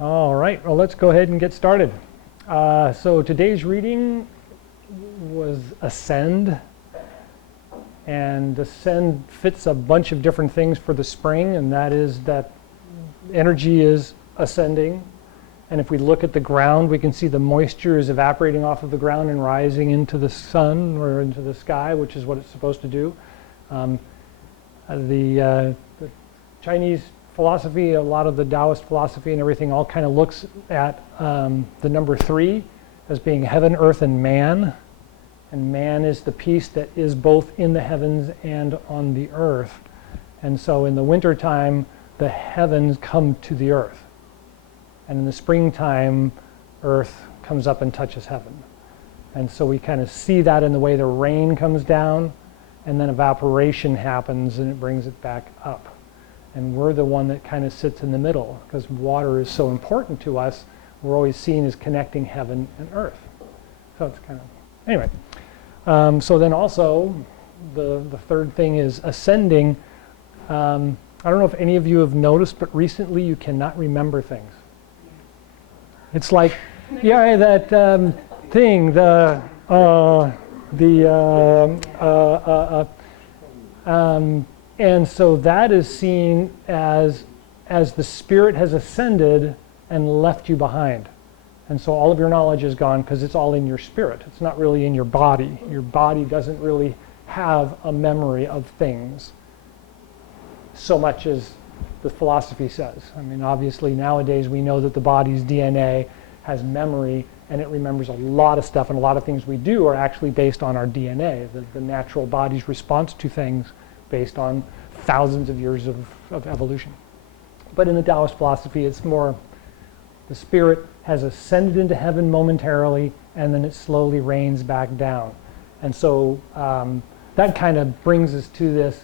All right, well, let's go ahead and get started. So today's reading was Ascend, and Ascend fits a bunch of different things for the spring, and that is that energy is ascending, and if we look at the ground, we can see the moisture is evaporating off of the ground and rising into the sun or into the sky, which is what it's supposed to do. The Chinese philosophy, a lot of the Taoist philosophy and everything all kind of looks at the number 3 as being heaven, earth, and man. And man is the piece that is both in the heavens and on the earth. And so in the wintertime, the heavens come to the earth. And in the springtime, earth comes up and touches heaven. And so we kind of see that in the way the rain comes down, and then evaporation happens and it brings it back up. And we're the one that kind of sits in the middle, because water is so important to us. We're always seen as connecting heaven and earth. So it's kind of, anyway. So then also, the third thing is ascending. I don't know if any of you have noticed, but recently you cannot remember things. It's like, yeah, that thing, and so that is seen as the spirit has ascended and left you behind. And so all of your knowledge is gone because it's all in your spirit. It's not really in your body. Your body doesn't really have a memory of things so much as the philosophy says. I mean, obviously nowadays we know that the body's DNA has memory, and it remembers a lot of stuff, and a lot of things we do are actually based on our DNA, the natural body's response to things based on thousands of years of evolution. But in the Taoist philosophy, it's more the spirit has ascended into heaven momentarily, and then it slowly rains back down. And so that kind of brings us to this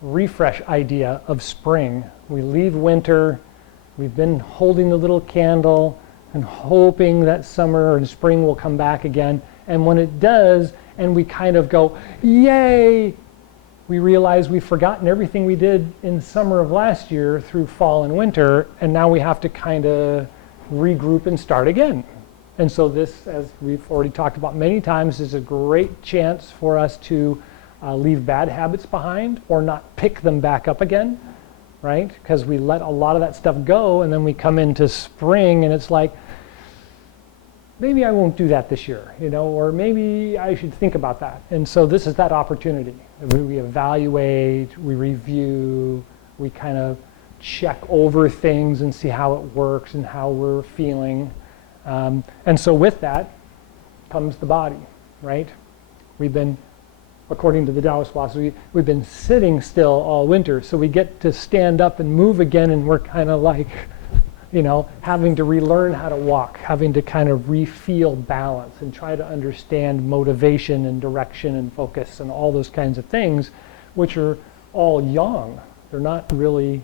refresh idea of spring. We leave winter, we've been holding the little candle and hoping that summer or spring will come back again. And when it does, and we kind of go, yay, we realize we've forgotten everything we did in summer of last year through fall and winter, and now we have to kind of regroup and start again. And so this, as we've already talked about many times, is a great chance for us to leave bad habits behind or not pick them back up again, right? Because we let a lot of that stuff go, and then we come into spring and it's like, maybe I won't do that this year, or maybe I should think about that. And so this is that opportunity. We evaluate, we review, we kind of check over things and see how it works and how we're feeling. And so with that comes the body, right? We've been, according to the Taoist philosophy, we've been sitting still all winter, so we get to stand up and move again, and we're kind of like, having to relearn how to walk, having to kind of re-feel balance and try to understand motivation and direction and focus and all those kinds of things, which are all yang. They're not really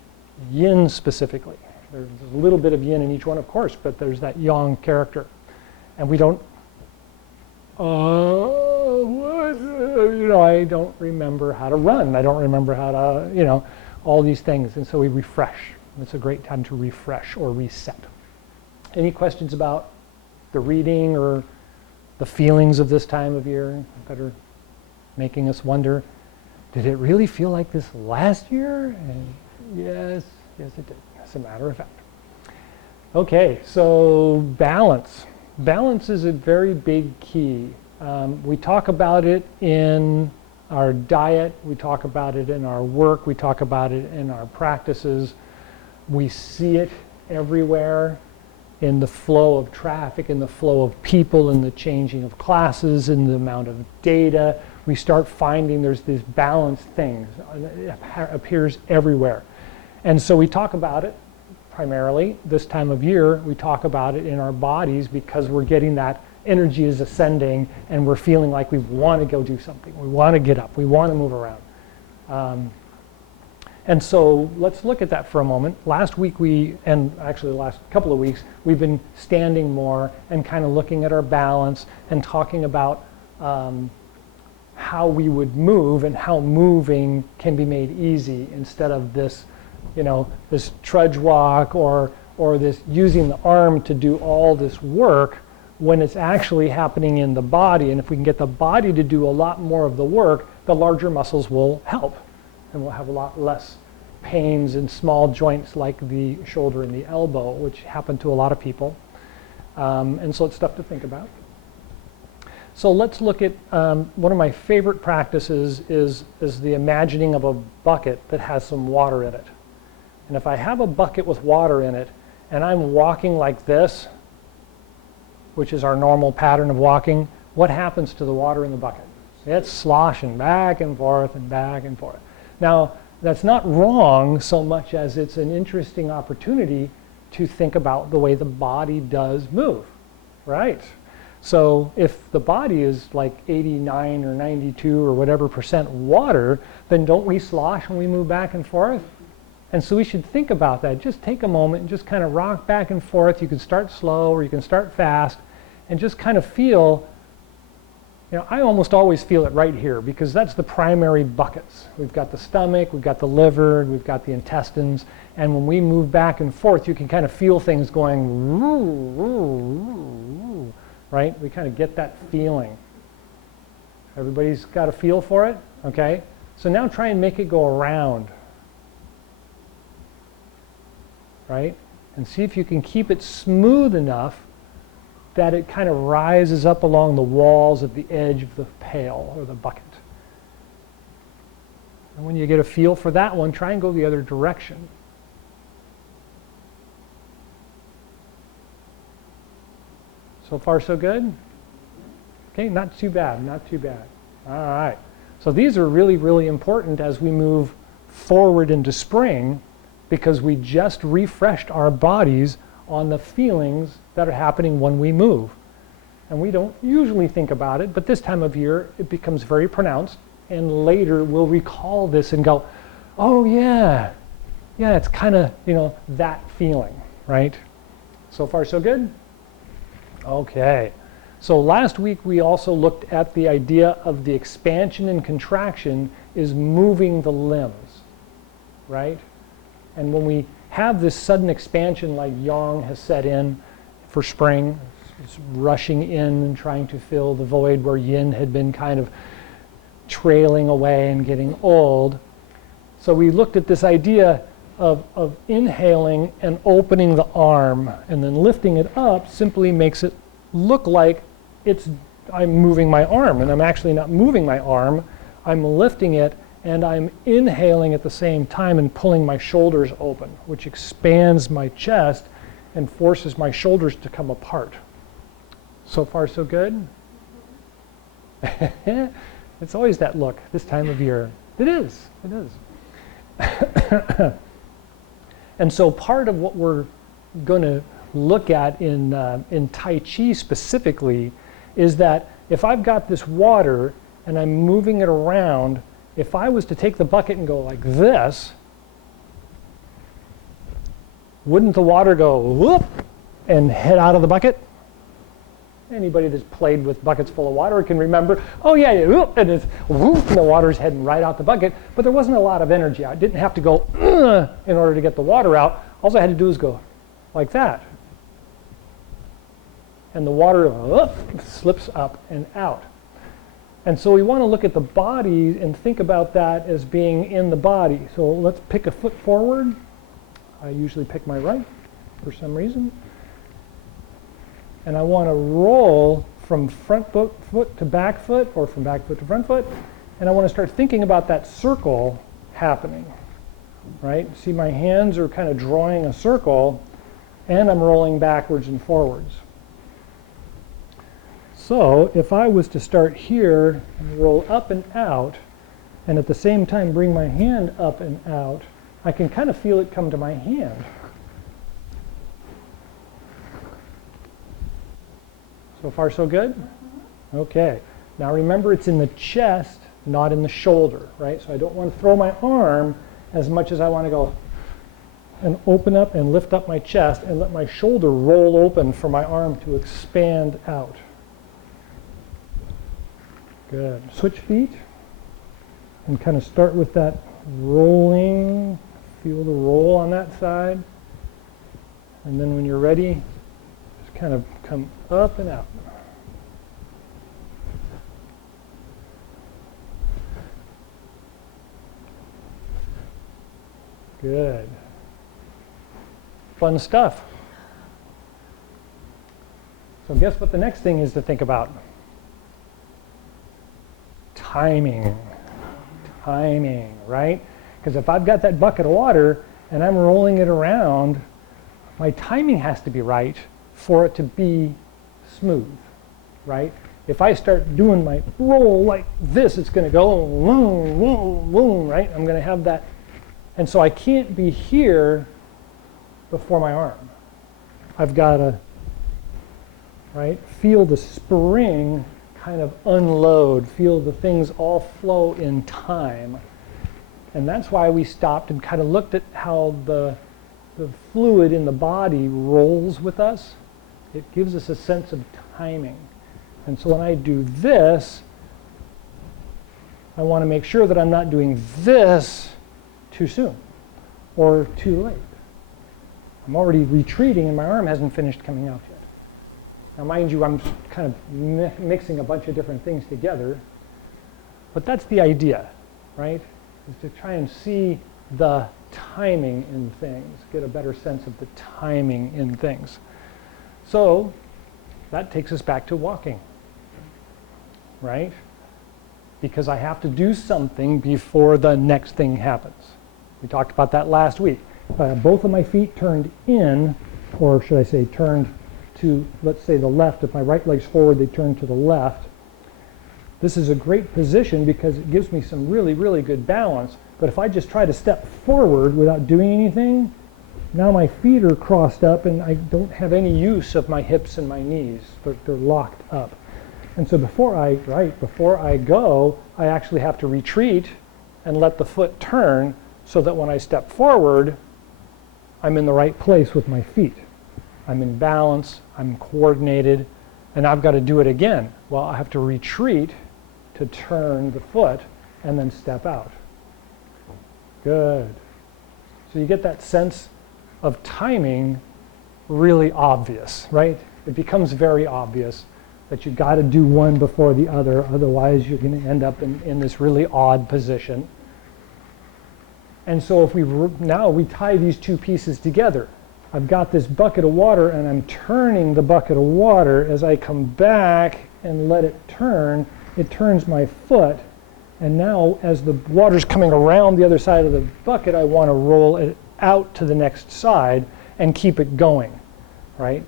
yin specifically. There's a little bit of yin in each one, of course, but there's that yang character. And we don't, I don't remember how to run. I don't remember how to, all these things. And so we refresh. It's a great time to refresh or reset. Any questions about the reading or the feelings of this time of year that are making us wonder, did it really feel like this last year? And yes, it did, as a matter of fact. Okay, so balance. Balance is a very big key. We talk about it in our diet, we talk about it in our work, we talk about it in our practices. We see it everywhere in the flow of traffic, in the flow of people, in the changing of classes, in the amount of data. We start finding there's these balanced things. It appears everywhere. And so we talk about it primarily this time of year. We talk about it in our bodies because we're getting that energy is ascending and we're feeling like we want to go do something. We want to get up. We want to move around. And so let's look at that for a moment. Last week and actually the last couple of weeks, we've been standing more and kind of looking at our balance and talking about how we would move and how moving can be made easy instead of this, this trudge walk or or this using the arm to do all this work when it's actually happening in the body. And if we can get the body to do a lot more of the work, the larger muscles will help. And we'll have a lot less pains in small joints like the shoulder and the elbow, which happen to a lot of people. And so it's stuff to think about. So let's look at one of my favorite practices is the imagining of a bucket that has some water in it. And if I have a bucket with water in it and I'm walking like this, which is our normal pattern of walking, what happens to the water in the bucket? It's sloshing back and forth and back and forth. Now, that's not wrong so much as it's an interesting opportunity to think about the way the body does move, right? So if the body is like 89 or 92 or whatever % water, then don't we slosh when we move back and forth? And so we should think about that. Just take a moment and just kind of rock back and forth. You can start slow or you can start fast and just kind of feel, you know, I almost always feel it right here because that's the primary buckets. We've got the stomach, we've got the liver, we've got the intestines, and when we move back and forth, you can kind of feel things going, woo, woo, woo, right? We kind of get that feeling. Everybody's got a feel for it? Okay. So now try and make it go around. Right? And see if you can keep it smooth enough that it kind of rises up along the walls at the edge of the pail or the bucket. And when you get a feel for that one, try and go the other direction. So far, so good? Okay, not too bad, not too bad. All right. So these are really, really important as we move forward into spring, because we just refreshed our bodies on the feelings that are happening when we move. And we don't usually think about it, but this time of year it becomes very pronounced, and later we'll recall this and go, oh yeah, it's kind of, you know, that feeling, right? So far so good? Okay. So last week we also looked at the idea of the expansion and contraction is moving the limbs, right? And when we have this sudden expansion like yang has set in for spring, it's rushing in and trying to fill the void where yin had been kind of trailing away and getting old. So we looked at this idea of inhaling and opening the arm, and then lifting it up simply makes it look like I'm moving my arm, and I'm actually not moving my arm. I'm lifting it and I'm inhaling at the same time and pulling my shoulders open, which expands my chest and forces my shoulders to come apart. So far, so good? It's always that look this time of year. It is. And so part of what we're going to look at in Tai Chi specifically is that if I've got this water and I'm moving it around, if I was to take the bucket and go like this, wouldn't the water go whoop and head out of the bucket? Anybody that's played with buckets full of water can remember, oh yeah, whoop, and it's whoop, and the water's heading right out the bucket, but there wasn't a lot of energy. I didn't have to go in order to get the water out. All I had to do was go like that. And the water slips up and out. And so we want to look at the body and think about that as being in the body. So let's pick a foot forward. I usually pick my right for some reason. And I want to roll from front foot to back foot, or from back foot to front foot. And I want to start thinking about that circle happening, right? See, my hands are kind of drawing a circle, and I'm rolling backwards and forwards. So if I was to start here and roll up and out, and at the same time bring my hand up and out, I can kind of feel it come to my hand. So far, so good? Okay. Now remember, it's in the chest, not in the shoulder, right? So I don't want to throw my arm as much as I want to go and open up and lift up my chest and let my shoulder roll open for my arm to expand out. Good. Switch feet and kind of start with that rolling. Feel the roll on that side. And then when you're ready, just kind of come up and out. Good. Fun stuff. So guess what the next thing is to think about? Timing. Timing, right? Because if I've got that bucket of water and I'm rolling it around, my timing has to be right for it to be smooth, right? If I start doing my roll like this, it's going to go boom, boom, boom, right? I'm going to have that. And so I can't be here before my arm. I've got to, right, feel the spring kind of unload, feel the things all flow in time. And that's why we stopped and kind of looked at how the fluid in the body rolls with us. It gives us a sense of timing. And so when I do this, I want to make sure that I'm not doing this too soon or too late. I'm already retreating and my arm hasn't finished coming out yet. Now mind you, I'm kind of mixing a bunch of different things together, but that's the idea, right? Is to try and see the timing in things, get a better sense of the timing in things. So that takes us back to walking, right? Because I have to do something before the next thing happens. We talked about that last week. Both of my feet turned in, or should I say turned to, let's say, the left. If my right leg's forward, they turn to the left. This is a great position because it gives me some really, really good balance. But if I just try to step forward without doing anything, now my feet are crossed up and I don't have any use of my hips and my knees. They're locked up. And so before I go, I actually have to retreat and let the foot turn so that when I step forward, I'm in the right place with my feet. I'm in balance, I'm coordinated, and I've got to do it again. Well, I have to retreat to turn the foot and then step out. Good. So you get that sense of timing really obvious, right? It becomes very obvious that you've got to do one before the other, otherwise you're going to end up in this really odd position. And so if now we tie these two pieces together. I've got this bucket of water and I'm turning the bucket of water. As I come back and let it turns my foot. And now as the water's coming around the other side of the bucket, I want to roll it out to the next side and keep it going, right?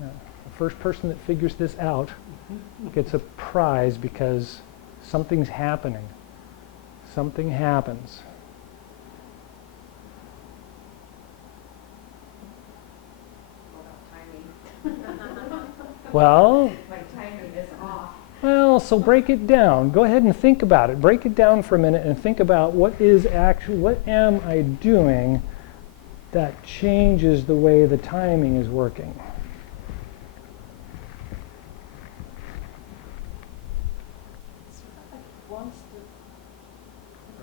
Now, the first person that figures this out gets a prize because something's happening. Something happens. Well, my timing is off. Well, so break it down. Go ahead and think about it. Break it down for a minute and think about what am I doing that changes the way the timing is working. Once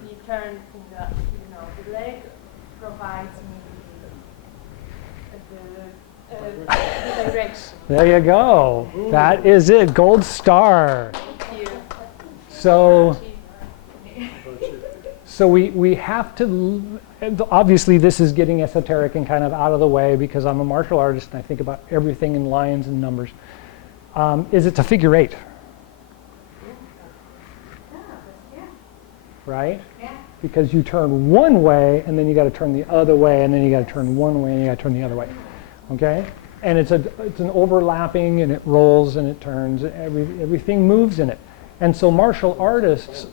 the turn in the leg provides me the direction. There you go. Ooh. That is it. Gold star. Thank you. So we have to, obviously this is getting esoteric and kind of out of the way because I'm a martial artist and I think about everything in lines and numbers. Is it a figure eight? Yeah. Right? Yeah. Because you turn one way and then you got to turn the other way and then you got to turn one way and you got to turn the other way. Okay? And it's an overlapping and it rolls and it turns. Everything moves in it. And so martial artists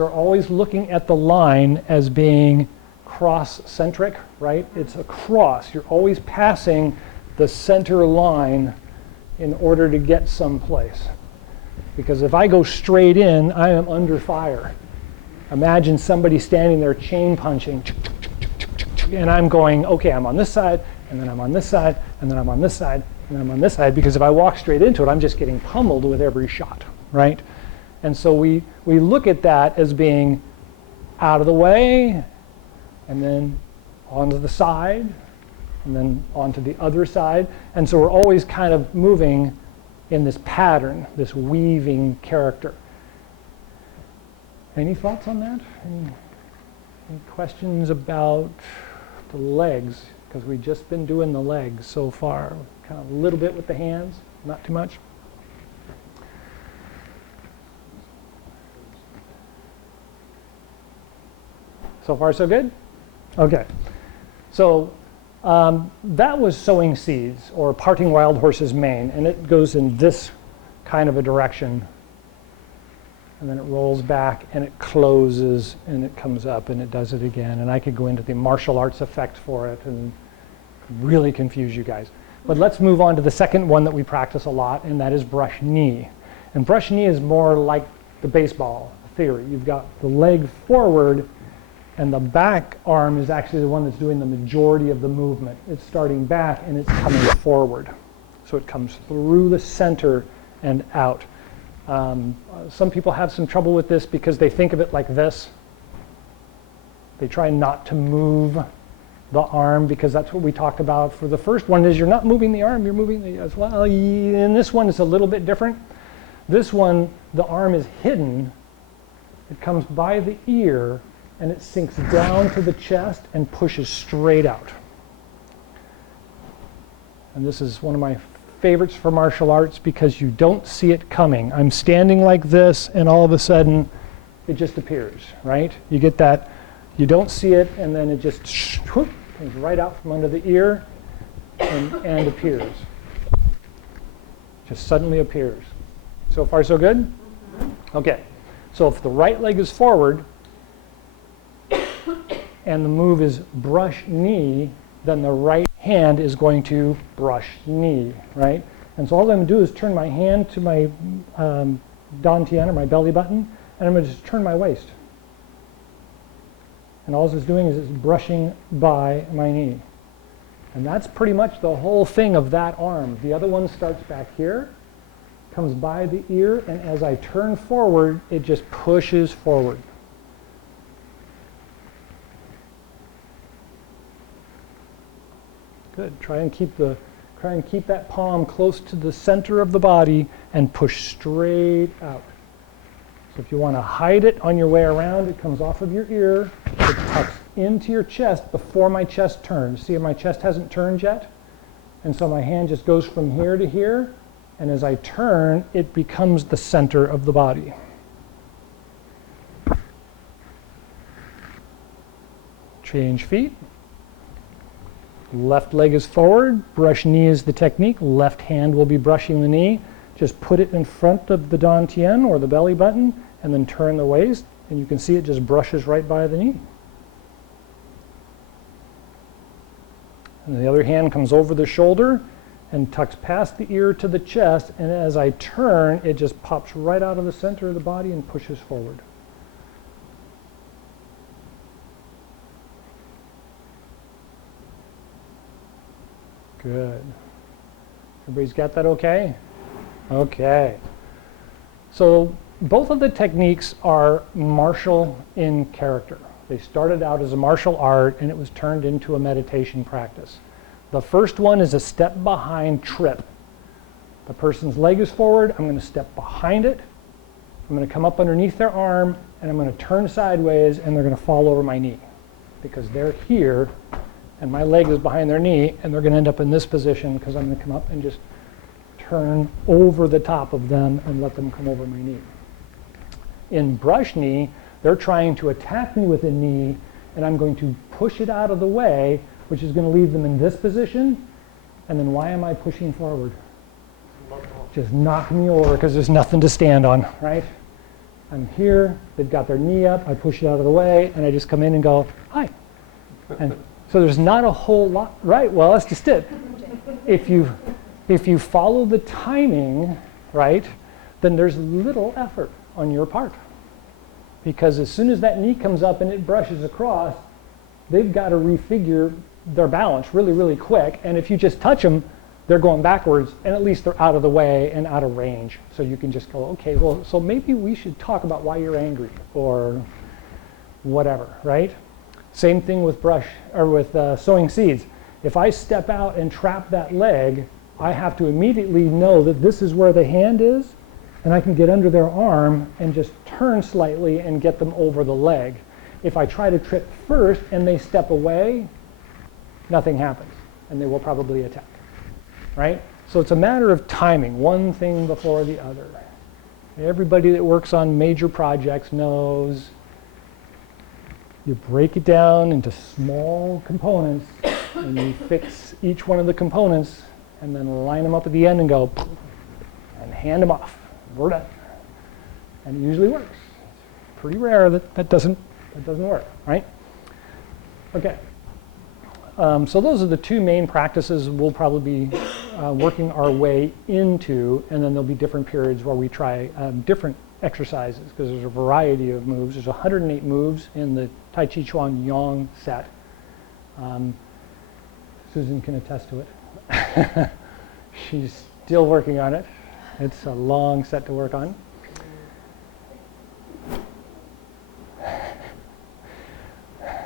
are always looking at the line as being cross-centric, right? It's a cross. You're always passing the center line in order to get someplace. Because if I go straight in, I am under fire. Imagine somebody standing there chain punching, and I'm going, okay, I'm on this side, and then I'm on this side, and then I'm on this side, and then I'm on this side, because if I walk straight into it, I'm just getting pummeled with every shot, right? And so we look at that as being out of the way, and then onto the side, and then onto the other side. And so we're always kind of moving in this pattern, this weaving character. Any thoughts on that? Any questions about the legs? Because we've just been doing the legs so far. Kind of a little bit with the hands, not too much. So far, so good? Okay. So that was sowing seeds, or parting wild horse's mane, and it goes in this kind of a direction. And then it rolls back, and it closes, and it comes up, and it does it again. And I could go into the martial arts effect for it and really confuse you guys. But let's move on to the second one that we practice a lot, and that is brush knee. And brush knee is more like the baseball theory. You've got the leg forward, and the back arm is actually the one that's doing the majority of the movement. It's starting back, and it's coming forward. So it comes through the center and out. Some people have some trouble with this because they think of it like this. They try not to move the arm because that's what we talked about. For the first one is you're not moving the arm, you're moving the as well. And this one is a little bit different. This one, the arm is hidden. It comes by the ear, and it sinks down to the chest and pushes straight out. And this is one of my favorites for martial arts because you don't see it coming. I'm standing like this, and all of a sudden, it just appears, right? You get that, you don't see it, and then it just whoop, comes right out from under the ear and appears. Just suddenly appears. So far, so good? Okay. So if the right leg is forward, and the move is brush knee, then the right hand is going to brush knee, right? And so all I'm going to do is turn my hand to my dantian, or my belly button, and I'm going to just turn my waist. And all it's doing is it's brushing by my knee. And that's pretty much the whole thing of that arm. The other one starts back here, comes by the ear, and as I turn forward, it just pushes forward. Good. Try and keep that palm close to the center of the body and push straight out. So if you want to hide it on your way around, it comes off of your ear, it tucks into your chest before my chest turns. See, my chest hasn't turned yet? And so my hand just goes from here to here, and as I turn, it becomes the center of the body. Change feet. Left leg is forward, brush knee is the technique. Left hand will be brushing the knee. Just put it in front of the dantian or the belly button and then turn the waist, and you can see it just brushes right by the knee. And the other hand comes over the shoulder and tucks past the ear to the chest, and as I turn, it just pops right out of the center of the body and pushes forward. Good. Everybody's got that okay? Okay. So both of the techniques are martial in character. They started out as a martial art, and it was turned into a meditation practice. The first one is a step behind trip. The person's leg is forward. I'm going to step behind it. I'm going to come up underneath their arm, and I'm going to turn sideways, and they're going to fall over my knee because they're here, and my leg is behind their knee, and they're going to end up in this position because I'm going to come up and just turn over the top of them and let them come over my knee. In brush knee, they're trying to attack me with a knee, and I'm going to push it out of the way, which is going to leave them in this position. And then why am I pushing forward? Just knock me over because there's nothing to stand on, right? I'm here, they've got their knee up, I push it out of the way, and I just come in and go, hi. And so there's not a whole lot, right? Well, that's just it. If you follow the timing, right, then there's little effort on your part. Because as soon as that knee comes up and it brushes across, they've got to refigure their balance really, really quick. And if you just touch them, they're going backwards, and at least they're out of the way and out of range. So you can just go, okay, well, so maybe we should talk about why you're angry, or whatever, right? Same thing with sowing seeds. If I step out and trap that leg, I have to immediately know that this is where the hand is, and I can get under their arm and just turn slightly and get them over the leg. If I try to trip first and they step away, nothing happens, and they will probably attack, right? So it's a matter of timing, one thing before the other. Everybody that works on major projects knows you break it down into small components, and you fix each one of the components, and then line them up at the end and go, and hand them off. We're done. And it usually works. It's pretty rare that doesn't work, right? Okay. So those are the two main practices we'll probably be working our way into, and then there'll be different periods where we try different exercises, because there's a variety of moves. There's 108 moves in the Tai Chi Chuan Yang set. Susan can attest to it. She's still working on it. It's a long set to work on.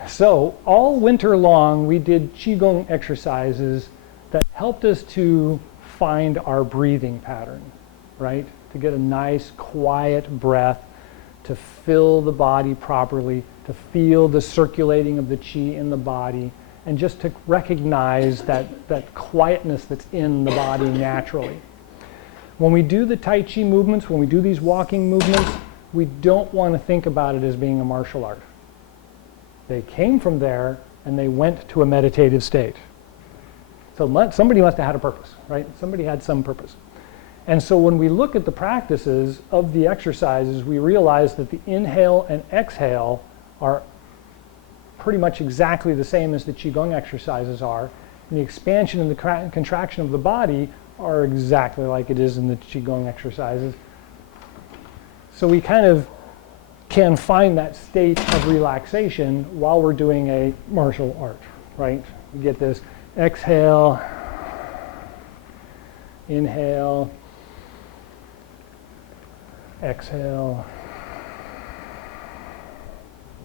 So all winter long, we did Chi Gung exercises that helped us to find our breathing pattern, right? To get a nice, quiet breath, to fill the body properly, to feel the circulating of the Qi in the body, and just to recognize that quietness that's in the body naturally. When we do the Tai Chi movements, when we do these walking movements, we don't want to think about it as being a martial art. They came from there and they went to a meditative state. So somebody must have had a purpose, right? Somebody had some purpose. And so when we look at the practices of the exercises, we realize that the inhale and exhale are pretty much exactly the same as the Qigong exercises are. And the expansion and the contraction of the body are exactly like it is in the Qigong exercises. So we kind of can find that state of relaxation while we're doing a martial art, right? You get this exhale, inhale, exhale,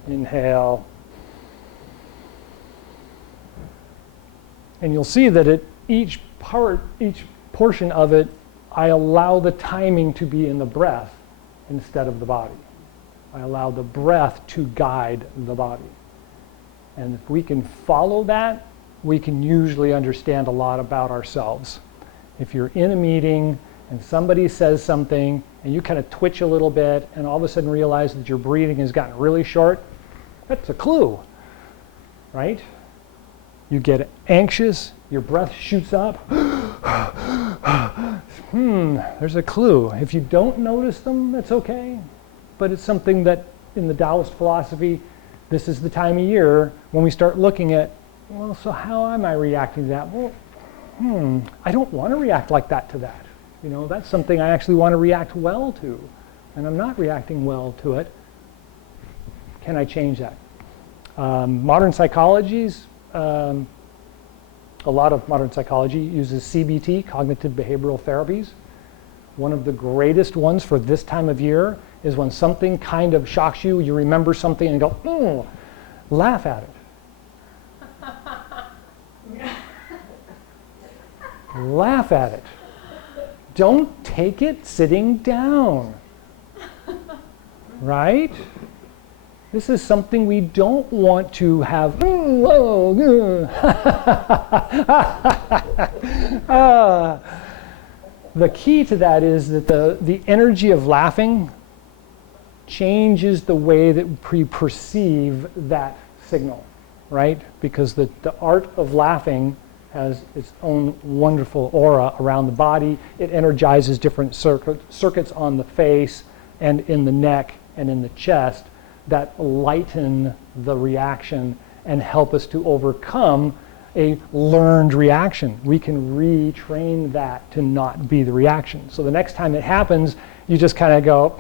inhale. And you'll see that at each portion of it, I allow the timing to be in the breath instead of the body. I allow the breath to guide the body. And if we can follow that, we can usually understand a lot about ourselves. If you're in a meeting and somebody says something and you kind of twitch a little bit and all of a sudden realize that your breathing has gotten really short, that's a clue, right? You get anxious, your breath shoots up. There's a clue. If you don't notice them, that's okay. But it's something that in the Taoist philosophy, this is the time of year when we start looking at, well, so how am I reacting to that? Well, I don't want to react like that to that. You know, that's something I actually want to react well to, and I'm not reacting well to it. Can I change that? Modern psychologies, a lot of modern psychology uses CBT, cognitive behavioral therapies. One of the greatest ones for this time of year is when something kind of shocks you, you remember something and go, laugh at it. Laugh at it. Don't take it sitting down. Right? This is something we don't want to have. The key to that is that the energy of laughing changes the way that we perceive that signal, right? Because the art of laughing has its own wonderful aura around the body. It energizes different circuits on the face and in the neck and in the chest that lighten the reaction and help us to overcome a learned reaction. We can retrain that to not be the reaction. So the next time it happens, you just kind of go,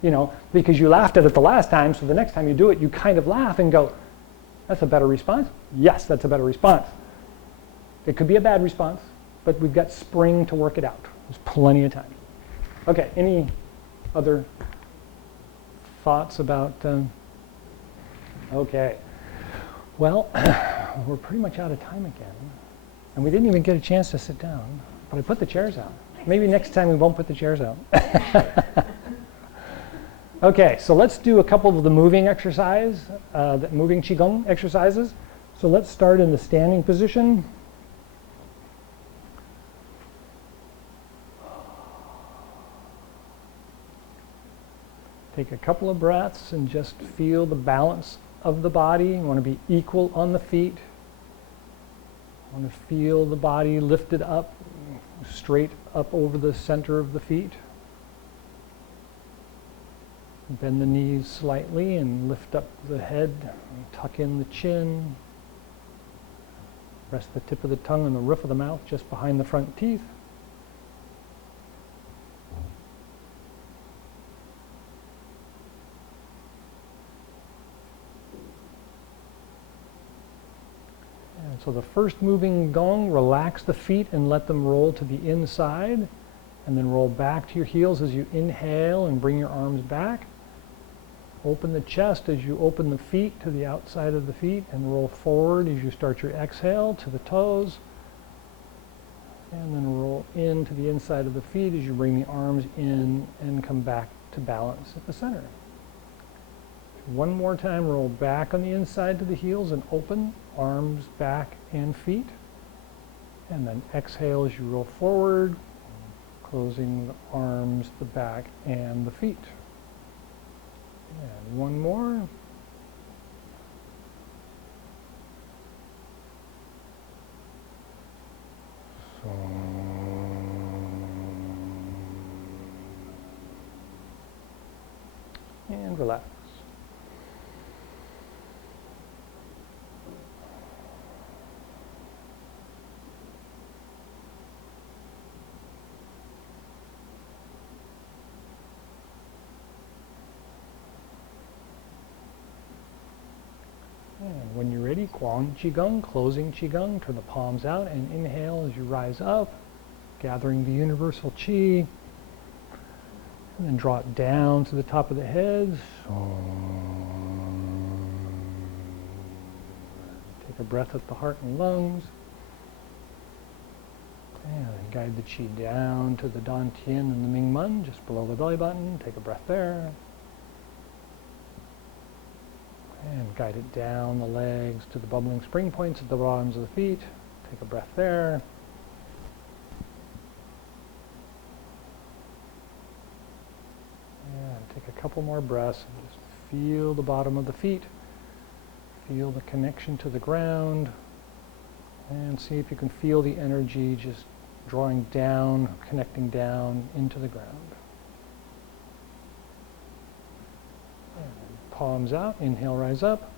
you know, because you laughed at it the last time, so the next time you do it, you kind of laugh and go, that's a better response? Yes, that's a better response. It could be a bad response, but we've got spring to work it out. There's plenty of time. Okay, any other thoughts about Okay. Well, we're pretty much out of time again. And we didn't even get a chance to sit down, but I put the chairs out. Maybe next time we won't put the chairs out. Okay, so let's do a couple of the moving exercise, the moving Chi Gung exercises. So let's start in the standing position. Take a couple of breaths and just feel the balance of the body. You want to be equal on the feet. You want to feel the body lifted up, straight up over the center of the feet. Bend the knees slightly and lift up the head, tuck in the chin. Rest the tip of the tongue on the roof of the mouth just behind the front teeth. And so the first moving gong, relax the feet and let them roll to the inside, and then roll back to your heels as you inhale and bring your arms back. Open the chest as you open the feet to the outside of the feet, and roll forward as you start your exhale to the toes. And then roll into the inside of the feet as you bring the arms in and come back to balance at the center. One more time, roll back on the inside to the heels and open, arms back and feet. And then exhale as you roll forward, closing the arms, the back, and the feet. And one more. And relax. And when you're ready, Guang Chi Gung, closing Chi Gung, turn the palms out and inhale as you rise up, gathering the universal Chi. And then draw it down to the top of the head. Take a breath at the heart and lungs. And guide the Chi down to the Dan Tian and the Ming Men, just below the belly button. Take a breath there. And guide it down the legs to the bubbling spring points at the bottoms of the feet. Take a breath there. And take a couple more breaths. And just feel the bottom of the feet. Feel the connection to the ground. And see if you can feel the energy just drawing down, connecting down into the ground. Palms out, inhale, rise up.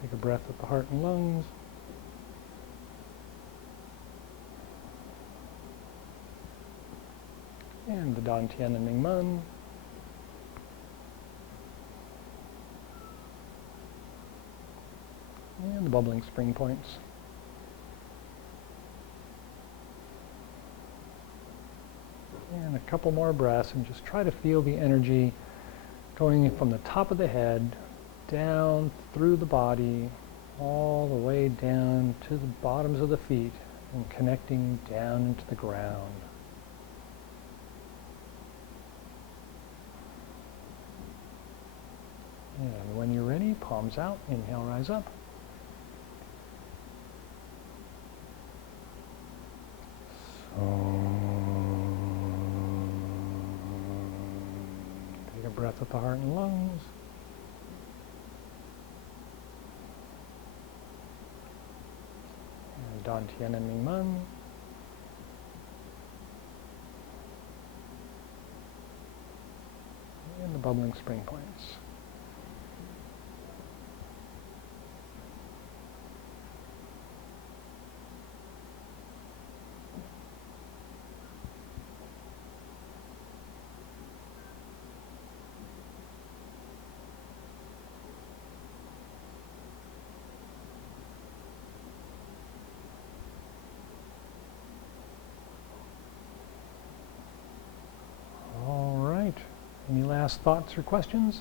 Take a breath at the heart and lungs. And the Dan Tian and Ming Men. And the bubbling spring points. And a couple more breaths, and just try to feel the energy going from the top of the head down through the body all the way down to the bottoms of the feet and connecting down into the ground. And when you're ready, palms out, inhale, rise up. Take a breath at the heart and lungs. And Dan Tian and Ming Men. And the bubbling spring points. last thoughts or questions?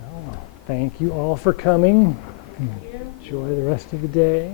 No. Thank you all for coming. Thank you. Enjoy the rest of the day.